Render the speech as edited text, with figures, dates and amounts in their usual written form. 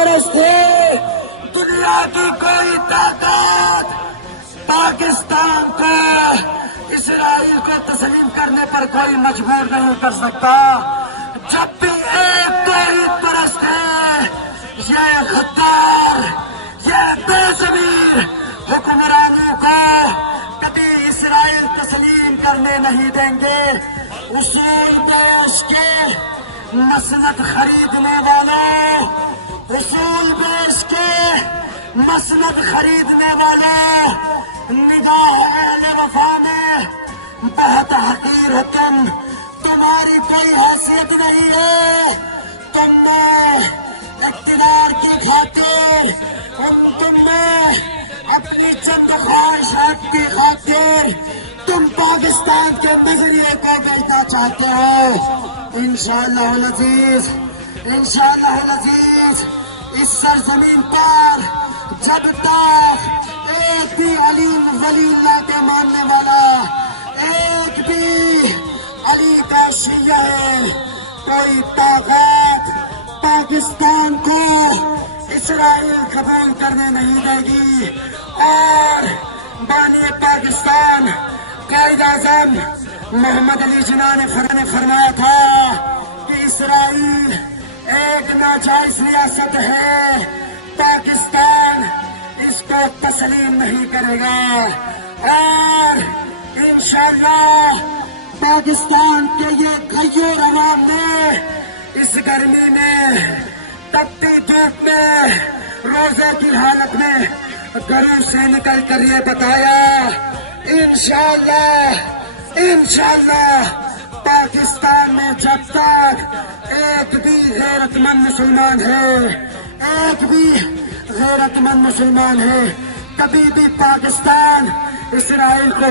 پرست ہے، دنیا کی کوئی طاقت پاکستان کو اسرائیل کو تسلیم کرنے پر کوئی مجبور نہیں کر سکتا۔ جب بھی ایک توحید پرست ہے، یہ غدار، یہ بے ضمیر حکمرانوں کو کبھی اسرائیل تسلیم کرنے نہیں دیں گے۔ اصول بیش کے مسند خریدنے والوں، اصول بیش کے مسند خریدنے والوں، نگاہ اہل وفا میں بہت حقیر ہے تم، تمہاری کوئی حیثیت نہیں ہے۔ تم نے اقتدار کی خاطر، تم نے اپنی چند خواہشات کی خاطر تم پاکستان کے نظریے کو گرنا چاہتے ہو۔ انشاءاللہ العزیز، انشاءاللہ العزیز، اس سرزمین پر جب تک ایک بھی علیم ولی اللہ کے ماننے والا، ایک بھی علی کا شیعہ ہے، کوئی طاقت پاکستان کو اسرائیل قبول کرنے نہیں دے گی۔ اور بانی پاکستان قائد اعظم محمد علی جناح نے فرمایا تھا کہ اسرائیل ایک ناجائز ریاست ہے، پاکستان اس کو تسلیم نہیں کرے گا۔ اور انشاءاللہ پاکستان کے یہ غیور عوام نے اس گرمی میں، تپتی دھوپ میں، روزے کی حالت میں گھروں سے نکل کر یہ بتایا، انشاءاللہ پاکستان میں جب تک ایک بھی غیرت مند مسلمان ہے، ایک بھی غیرت مند مسلمان ہے، کبھی بھی پاکستان اسرائیل کو